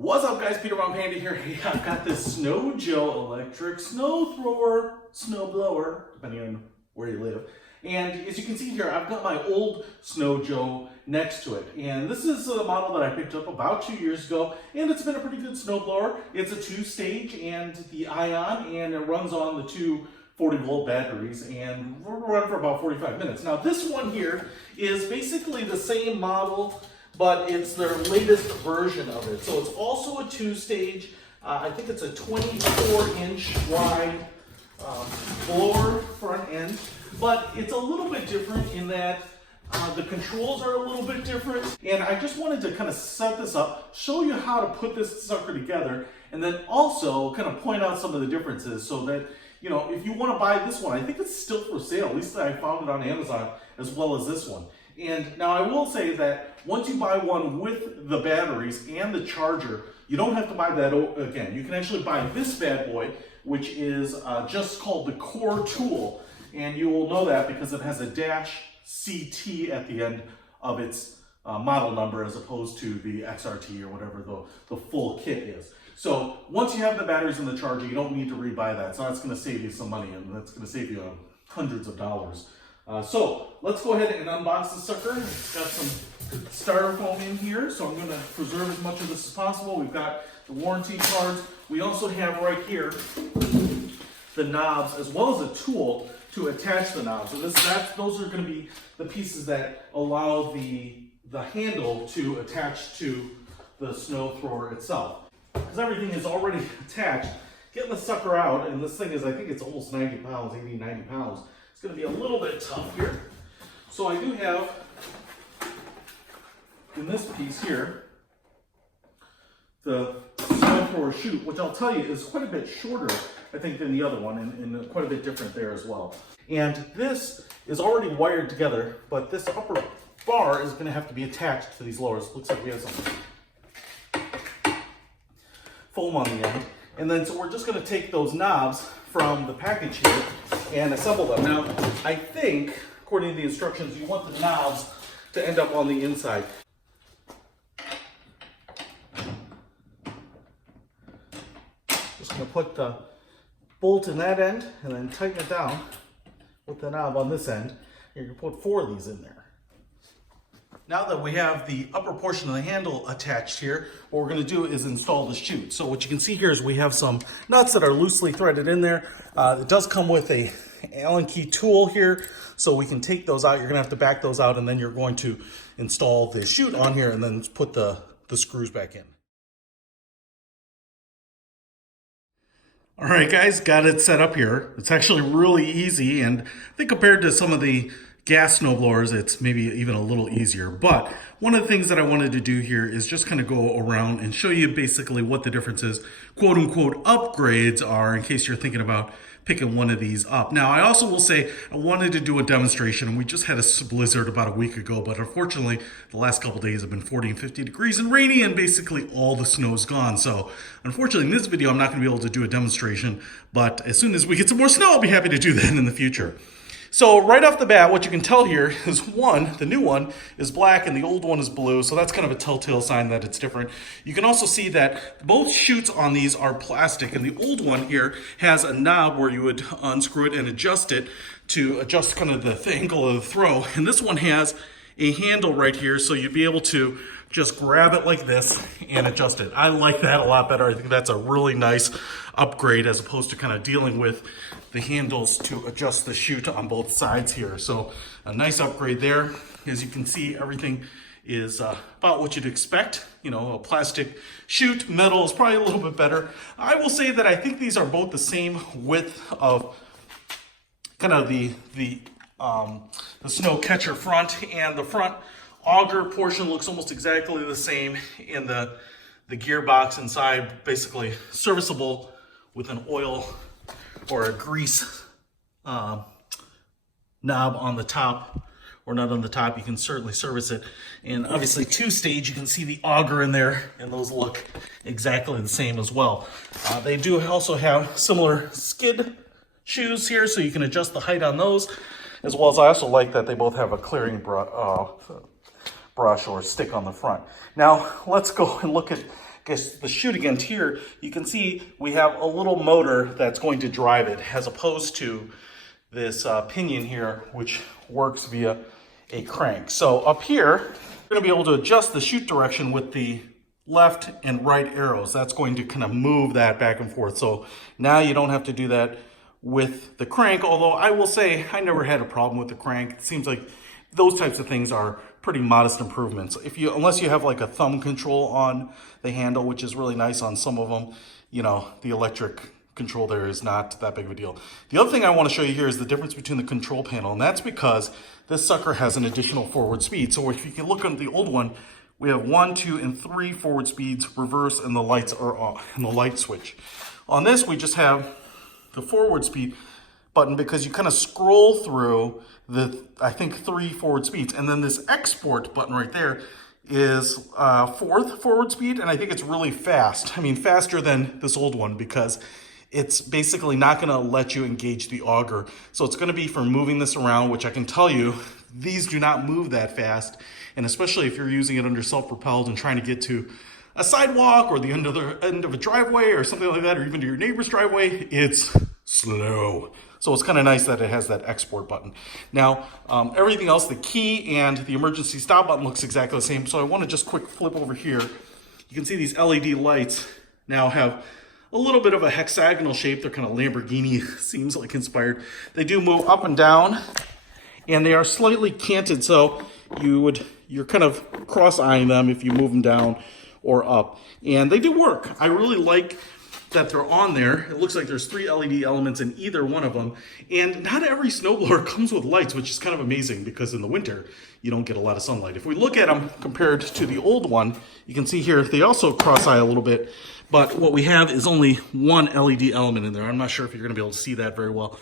What's up guys, Peter from Panda here. Hey, I've got this Snow Joe electric snow thrower, snow blower, depending on where you live. And as you can see here, I've got my old Snow Joe next to it. And this is a model that I picked up about 2 years ago, and it's been a pretty good snow blower. It's a 2-stage and the ion, and it runs on the two 40-volt batteries, and we're running for about 45 minutes. Now this one here is basically the same model, but it's their latest version of it. So it's also a 2-stage. I think it's a 24-inch wide blower front end, but it's a little bit different in that the controls are a little bit different. And I just wanted to kind of set this up, show you how to put this sucker together, and then also kind of point out some of the differences so that, you know, if you want to buy this one, I think it's still for sale. At least I found it on Amazon as well as this one. And now I will say that once you buy one with the batteries and the charger, you don't have to buy that again. You can actually buy this bad boy, which is just called the Core Tool. And you will know that because it has a -CT at the end of its model number as opposed to the XRT or whatever the full kit is. So once you have the batteries and the charger, you don't need to rebuy that. So that's going to save you some money, and that's going to save you hundreds of dollars. So let's go ahead and unbox the sucker. It's got some styrofoam in here, so I'm going to preserve as much of this as possible. We've got the warranty cards. We also have right here the knobs as well as a tool to attach the knobs. So those are going to be the pieces that allow the handle to attach to the snow thrower itself. Because everything is already attached, getting the sucker out, and this thing is, I think it's almost 90 pounds, 80, 90 pounds. It's going to be a little bit tough here. So I do have, in this piece here, the snow thrower chute, which I'll tell you is quite a bit shorter, I think, than the other one, and quite a bit different there as well. And this is already wired together, but this upper bar is going to have to be attached to these lowers. Looks like we have some foam on the end. And then so we're just going to take those knobs from the package here and assemble them. Now, I think, according to the instructions, you want the knobs to end up on the inside. Just going to put the bolt in that end and then tighten it down with the knob on this end. You're going to put 4 of these in there. Now that we have the upper portion of the handle attached here, what we're going to do is install the chute. So what you can see here is we have some nuts that are loosely threaded in there. It does come with a Allen key tool here, so we can take those out. You're going to have to back those out, and then you're going to install the chute on here and then put the screws back in. All right, guys, got it set up here. It's actually really easy, and I think compared to some of the gas snow blowers, it's maybe even a little easier. But one of the things that I wanted to do here is just kind of go around and show you basically what the differences, quote unquote, upgrades are, in case you're thinking about picking one of these up. Now, I also will say I wanted to do a demonstration, and we just had a blizzard about a week ago, but unfortunately the last couple days have been 40 and 50 degrees and rainy, and basically all the snow's gone. So unfortunately in this video I'm not going to be able to do a demonstration, but as soon as we get some more snow, I'll be happy to do that in the future. So right off the bat, what you can tell here is the new one is black and the old one is blue. So that's kind of a telltale sign that it's different. You can also see that both chutes on these are plastic, and the old one here has a knob where you would unscrew it and adjust it to adjust kind of the angle of the throw. And this one has a handle right here, so you'd be able to just grab it like this and adjust it. I like that a lot better. I think that's a really nice upgrade as opposed to kind of dealing with the handles to adjust the chute on both sides here. So a nice upgrade there. As you can see, everything is about what you'd expect. You know, a plastic chute. Metal is probably a little bit better. I will say that I think these are both the same width of kind of the snow catcher front, and the front auger portion looks almost exactly the same, in the gearbox inside basically serviceable with an oil or a grease knob on the top, or not on the top. You can certainly service it. And obviously 2-stage, you can see the auger in there, and those look exactly the same as well. They do also have similar skid shoes here, so you can adjust the height on those, as well as I also like that they both have a clearing brush or stick on the front. Now let's go and look at Because the shoot against here, you can see we have a little motor that's going to drive it, as opposed to this pinion here, which works via a crank. So up here, you're going to be able to adjust the shoot direction with the left and right arrows. That's going to kind of move that back and forth. So now you don't have to do that with the crank, although I will say I never had a problem with the crank. It seems like those types of things are pretty modest improvements. Unless you have like a thumb control on the handle, which is really nice on some of them, you know, the electric control there is not that big of a deal. The other thing I want to show you here is the difference between the control panel, and that's because this sucker has an additional forward speed. So if you can look on the old one, we have 1, 2, and 3 forward speeds, reverse, and the lights are on, and the light switch. On this, we just have the forward speed button because you kind of scroll through the, I think, 3 forward speeds. And then this export button right there is 4th forward speed, and I think it's really fast. I mean, faster than this old one because it's basically not going to let you engage the auger. So it's going to be for moving this around, which I can tell you, these do not move that fast. And especially if you're using it under self-propelled and trying to get to a sidewalk or the end of a driveway or something like that, or even to your neighbor's driveway, it's slow. So it's kind of nice that it has that export button. Now, everything else, the key and the emergency stop button looks exactly the same. So I want to just quick flip over here. You can see these LED lights now have a little bit of a hexagonal shape. They're kind of Lamborghini, seems like inspired. They do move up and down, and they are slightly canted. So you're kind of cross-eyeing them if you move them down or up. And they do work. I really like that they're on there. It looks like there's 3 LED elements in either one of them. And not every snowblower comes with lights, which is kind of amazing because in the winter, you don't get a lot of sunlight. If we look at them compared to the old one, you can see here, they also cross-eye a little bit, but what we have is only 1 LED element in there. I'm not sure if you're gonna be able to see that very well,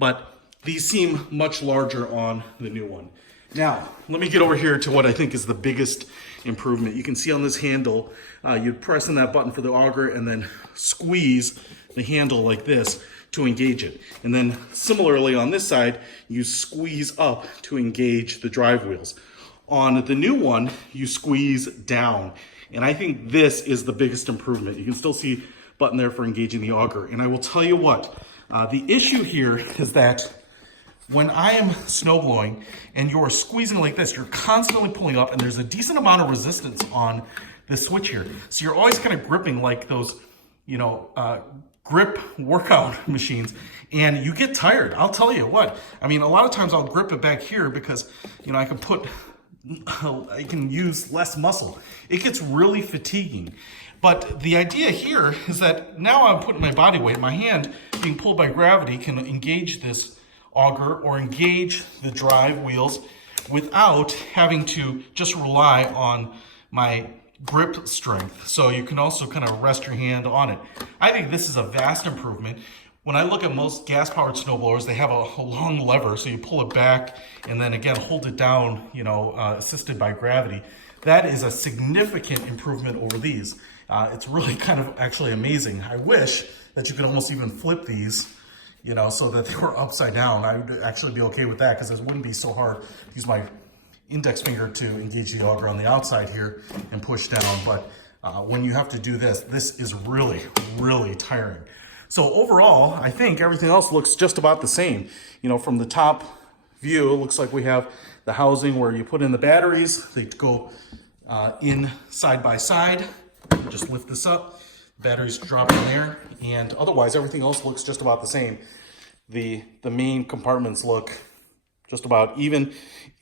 but these seem much larger on the new one. Now, let me get over here to what I think is the biggest improvement. You can see on this handle, you'd press in that button for the auger and then squeeze the handle like this to engage it. And then similarly on this side, you squeeze up to engage the drive wheels. On the new one, you squeeze down. And I think this is the biggest improvement. You can still see a button there for engaging the auger. And I will tell you what, the issue here is that when I am snow blowing and you're squeezing like this, you're constantly pulling up and there's a decent amount of resistance on this switch here. So you're always kind of gripping like those, you know, grip workout machines, and you get tired. I'll tell you what, I mean, a lot of times I'll grip it back here because, you know, I can use less muscle. It gets really fatiguing. But the idea here is that now I'm putting my body weight, my hand being pulled by gravity can engage this auger or engage the drive wheels without having to just rely on my grip strength. So you can also kind of rest your hand on it. I think this is a vast improvement. When I look at most gas-powered snowblowers, they have a long lever, so you pull it back and then again hold it down, you know, assisted by gravity. That is a significant improvement over these. It's really kind of actually amazing. I wish that you could almost even flip these, you know, so that they were upside down. I would actually be okay with that because it wouldn't be so hard to use my index finger to engage the auger on the outside here and push down. But when you have to do this, this is really, really tiring. So overall, I think everything else looks just about the same. You know, from the top view, it looks like we have the housing where you put in the batteries. They go in side by side. You just lift this up. Batteries drop in there, and otherwise everything else looks just about the same. The main compartments look just about even.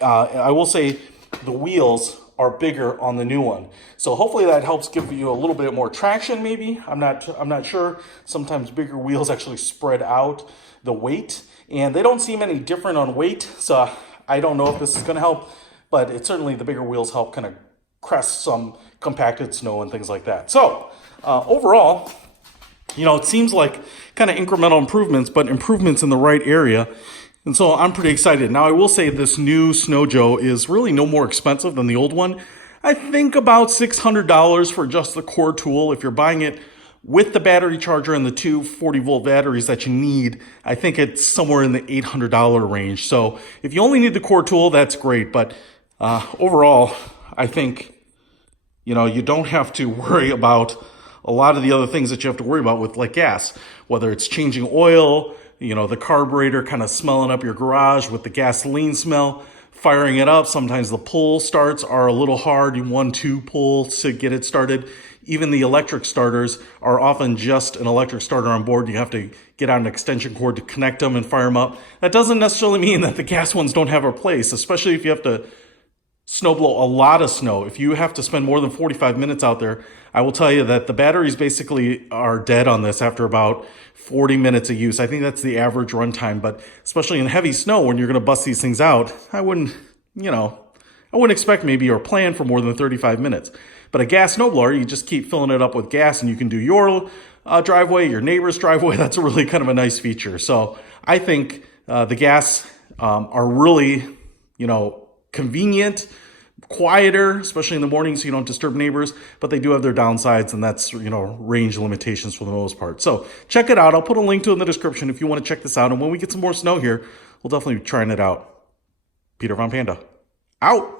I will say the wheels are bigger on the new one, so hopefully that helps give you a little bit more traction. Maybe I'm not sure. Sometimes bigger wheels actually spread out the weight, and they don't seem any different on weight. So I don't know if this is going to help, but it certainly the bigger wheels help kind of crest some compacted snow and things like that. So overall, you know, it seems like kind of incremental improvements, but improvements in the right area. And so I'm pretty excited. Now, I will say this new Snow Joe is really no more expensive than the old one. I think about $600 for just the core tool. If you're buying it with the battery charger and the two 40-volt batteries that you need, I think it's somewhere in the $800 range. So if you only need the core tool, that's great. But overall, I think, You know, you don't have to worry about a lot of the other things that you have to worry about with like gas, whether it's changing oil, you know, the carburetor kind of smelling up your garage with the gasoline smell, firing it up. Sometimes the pull starts are a little hard. You 1-2 pull to get it started. Even the electric starters are often just an electric starter on board. You have to get out an extension cord to connect them and fire them up. That doesn't necessarily mean that the gas ones don't have a place, especially if you have to snow blow a lot of snow. If you have to spend more than 45 minutes out there, I will tell you that the batteries basically are dead on this after about 40 minutes of use. I think that's the average runtime, but especially in heavy snow when you're going to bust these things out, I wouldn't expect maybe or plan for more than 35 minutes. But a gas snowblower, you just keep filling it up with gas and you can do your driveway, your neighbor's driveway. That's a really kind of a nice feature. So I think the gas are really, convenient, quieter, especially in the morning so you don't disturb neighbors, but they do have their downsides, and that's, range limitations for the most part. So check it out. I'll put a link to it in the description if you want to check this out. And when we get some more snow here, we'll definitely be trying it out. Peter von Panda, out.